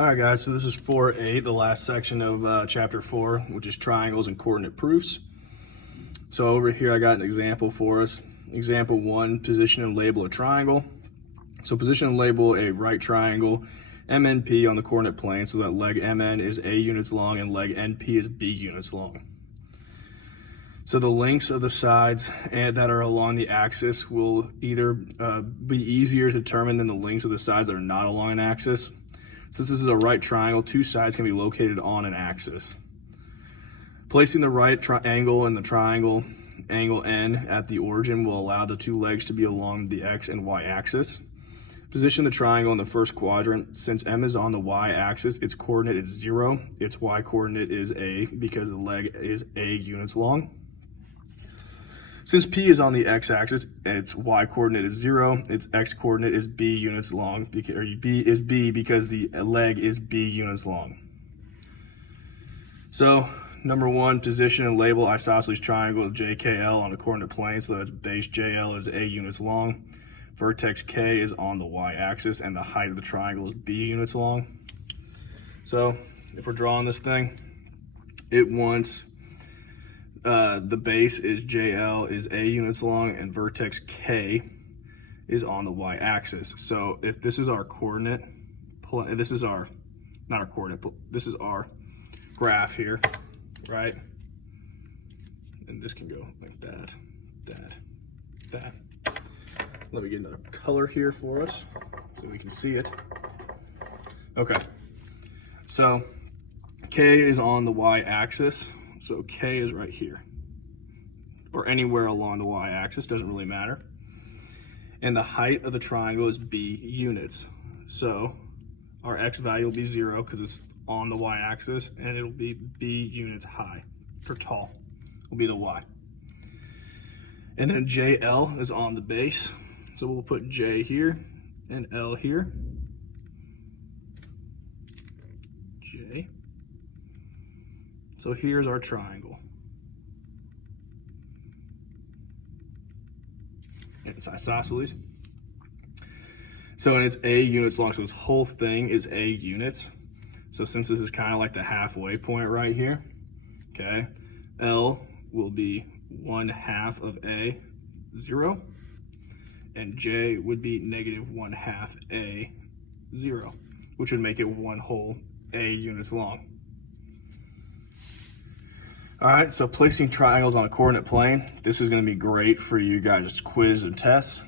All right, guys, so this is 4.8, the last section of chapter 4, which is triangles and coordinate proofs. So over here, I got an example for us. Example 1, position and label a triangle. So position and label a right triangle, MNP on the coordinate plane, so that leg MN is A units long and leg NP is B units long. So the lengths of the sides that are along the axis will either be easier to determine than the lengths of the sides that are not along an axis. Since this is a right triangle, two sides can be located on an axis. Placing the right angle in the triangle, angle N, at the origin will allow the two legs to be along the X and Y axis. Position the triangle in the first quadrant. Since M is on the Y axis, its coordinate is 0. Its Y coordinate is A because the leg is A units long. Since P is on the x-axis, its y-coordinate is 0, its x-coordinate is B units long, or B is B because the leg is B units long. So, number 1, position and label isosceles triangle JKL on the coordinate plane, so that's base JL is A units long, vertex K is on the y-axis, and the height of the triangle is B units long. So, if we're drawing this thing, it wants the base is JL is A units long and vertex K is on the Y axis. So if this is our coordinate, this is our, not our coordinate, but this is our graph here, right? And this can go like that, that, that. Let me get another color here for us so we can see it. Okay, so K is on the Y axis. So K is right here, or anywhere along the y-axis, doesn't really matter. And the height of the triangle is B units. So our x value will be 0 because it's on the y-axis, and it'll be B units high, or tall, will be the y. And then JL is on the base. So we'll put J here and L here. J. So here's our triangle. And it's isosceles. So and it's A units long, so this whole thing is A units. So since this is kind of like the halfway point right here, okay, L will be 1/2 of A, 0, and J would be -1/2 A, 0, which would make it one whole A units long. All right, so placing triangles on a coordinate plane. This is gonna be great for you guys' quiz and tests.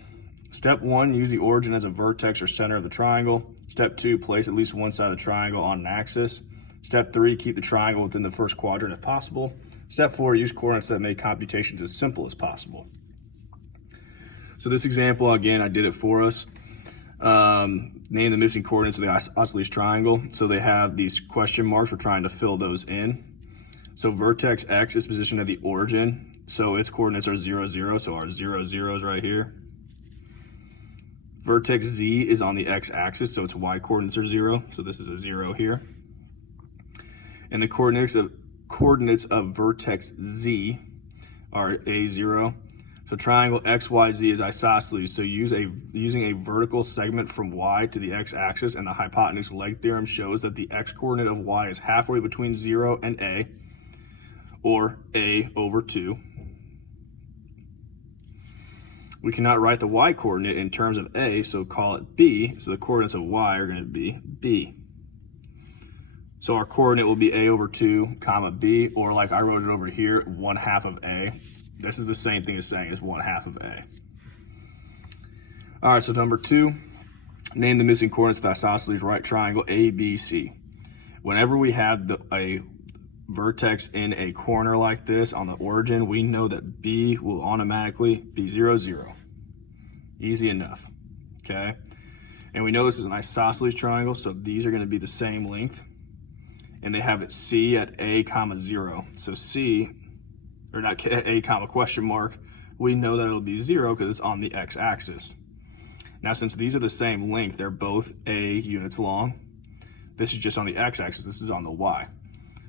Step 1, use the origin as a vertex or center of the triangle. Step 2, place at least one side of the triangle on an axis. Step 3, keep the triangle within the first quadrant if possible. Step 4, use coordinates that make computations as simple as possible. So this example, again, I did it for us. Name the missing coordinates of the isosceles triangle. So they have these question marks, we're trying to fill those in. So vertex X is positioned at the origin, so its coordinates are 0, 0, so our 0, 0 is right here. Vertex Z is on the x-axis, so its y coordinates are 0, so this is a 0 here. And the coordinates of vertex Z are A0. So triangle XYZ is isosceles, so using a vertical segment from Y to the x-axis, and the hypotenuse leg theorem shows that the x-coordinate of Y is halfway between 0 and A, or A over 2. We cannot write the y coordinate in terms of A, so call it B, so the coordinates of y are going to be B. So our coordinate will be A over 2, comma B, or like I wrote it over here, 1/2 of A. This is the same thing as saying it's 1/2 of A. All right, so number 2, name the missing coordinates of the isosceles right triangle ABC. Whenever we have a vertex in a corner like this on the origin, we know that B will automatically be 0, 0. Easy enough, okay? And we know this is an isosceles triangle, so these are going to be the same length. And they have it C at A, comma 0. So C, or not A, comma question mark, we know that it'll be 0 because it's on the x-axis. Now, since these are the same length, they're both A units long. This is just on the x-axis, this is on the y.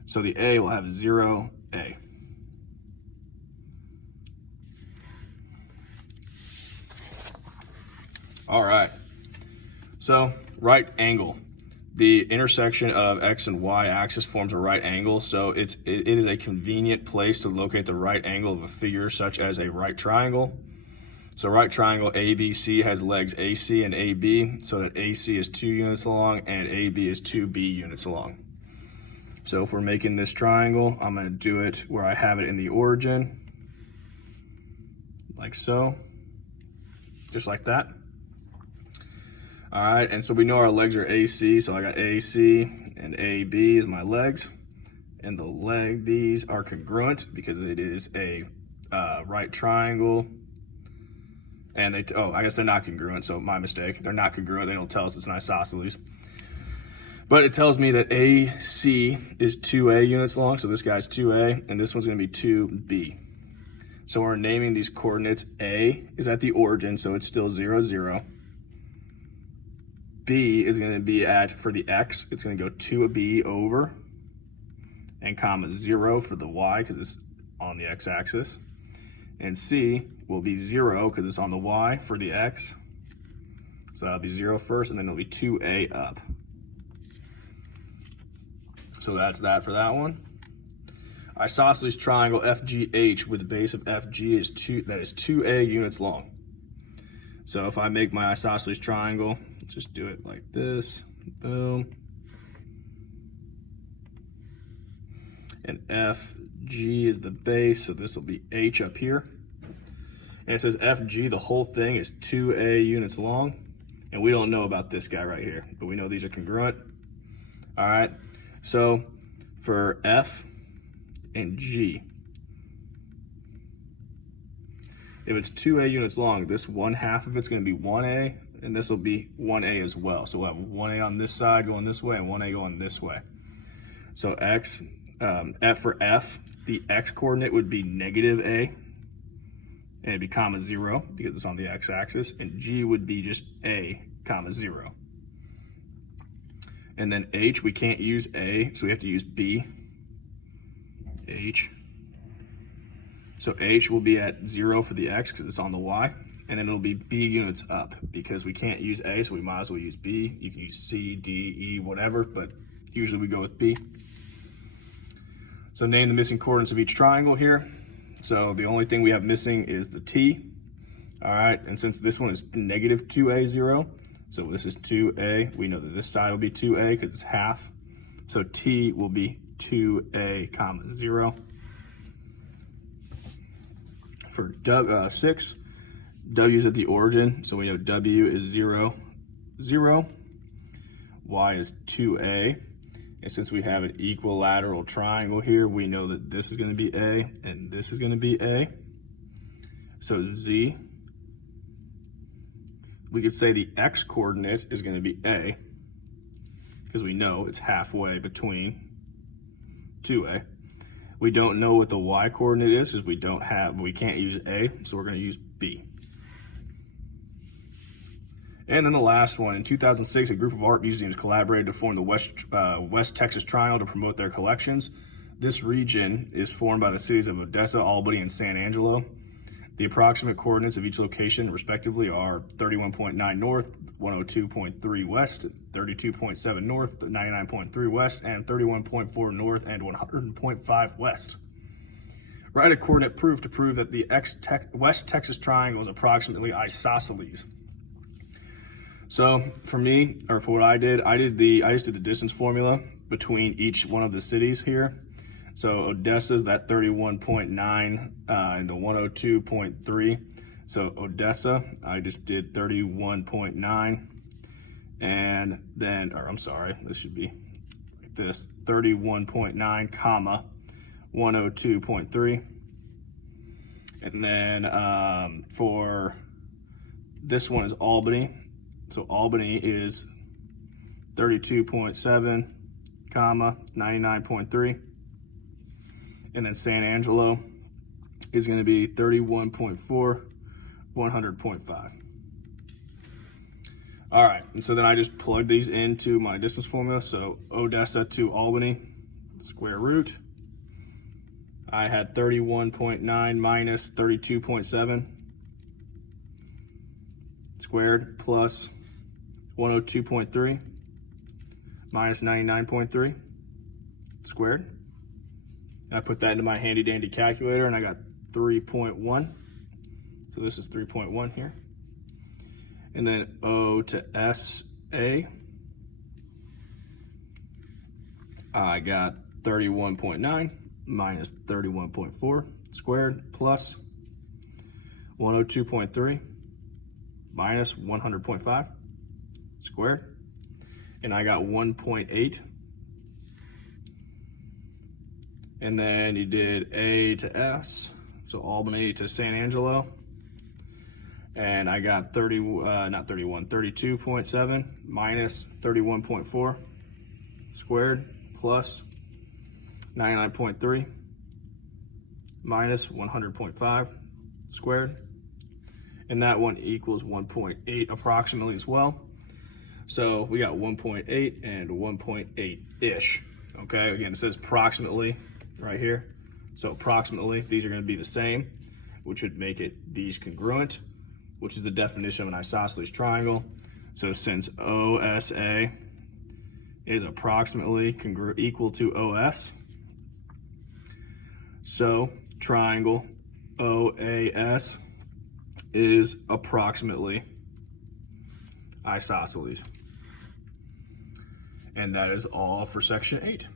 So the A will have 0, A. All right, so right angle. the intersection of X and Y axis forms a right angle, so it is a convenient place to locate the right angle of a figure such as a right triangle. So right triangle ABC has legs AC and AB, so that AC is 2 units long and AB is 2B units long. So if we're making this triangle, I'm going to do it where I have it in the origin, like so, just like that. All right, and so we know our legs are AC, so I got AC and AB as my legs, and these are congruent because it is a right triangle. And I guess they're not congruent, so my mistake. They're not congruent. They don't tell us it's an isosceles. But it tells me that AC is 2A units long, so this guy's 2A, and this one's going to be 2B. So we're naming these coordinates. A is at the origin, so it's still 0, 0. B is going to be for the X, it's going to go 2B over, and comma 0 for the Y, because it's on the X-axis. And C will be 0 because it's on the Y for the X. So that'll be 0 first, and then it'll be 2A up. So that's that for that one. Isosceles triangle FGH with the base of FG is 2A units long. So if I make my isosceles triangle, let's just do it like this, boom. And FG is the base, so this will be H up here. And it says FG, the whole thing is 2A units long. And we don't know about this guy right here, but we know these are congruent. All right, so for F and G, if it's 2A units long, this 1/2 of it's going to be 1A, and this will be 1A as well. So we'll have 1A on this side going this way and 1A going this way. So F for F, the X coordinate would be -A, and it'd be comma 0 because it's on the X-axis, and G would be just A, comma 0. And then H, we can't use A, so we have to use B. H. So H will be at 0 for the X because it's on the Y, and then it'll be B units up because we can't use A, so we might as well use B. You can use C, D, E, whatever, but usually we go with B. So name the missing coordinates of each triangle here. So the only thing we have missing is the T. All right, and since this one is -2A, 0, so this is 2A, we know that this side will be 2A because it's half. So T will be 2A, comma 0. For 6, W is at the origin, so we know W is 0, 0. Y is 2A. And since we have an equilateral triangle here, we know that this is going to be A and this is going to be A. So Z, we could say the X coordinate is going to be A because we know it's halfway between 2A. We don't know what the Y coordinate is because we can't use A, so we're going to use B. And then the last one, in 2006, a group of art museums collaborated to form the West Texas Triangle to promote their collections. This region is formed by the cities of Odessa, Albany, and San Angelo. The approximate coordinates of each location, respectively, are 31.9 north, 102.3 west, 32.7 north, 99.3 west, and 31.4 north, and 100.5 west. Write a coordinate proof to prove that the West Texas Triangle is approximately isosceles. So for me, or for what I just did the distance formula between each one of the cities here. So Odessa's that 31.9 and the 102.3. So Odessa, I just did 31.9, and then, or I'm sorry, this should be like this, 31.9 comma 102.3. And then for this one is Albany. So Albany is 32.7, comma 99.3. And then San Angelo is going to be 31.4, 100.5. All right, and so then I just plug these into my distance formula. So Odessa to Albany, square root. I had 31.9 minus 32.7 squared plus 102.3 minus 99.3 squared. And I put that into my handy dandy calculator and I got 3.1. So this is 3.1 here. And then O to S A, I got 31.9 minus 31.4 squared plus 102.3 minus 100.5 squared. And I got 1.8. And then you did A to S, so Albany to San Angelo. And I got 32.7 minus 31.4 squared plus 99.3 minus 100.5 squared. And that one equals 1.8 approximately as well. So we got 1.8 and 1.8-ish. Okay, again, it says approximately right here. So approximately, these are going to be the same, which would make it these congruent, which is the definition of an isosceles triangle. So since OSA is approximately equal to OS, so triangle OAS is approximately isosceles. And that is all for section 8.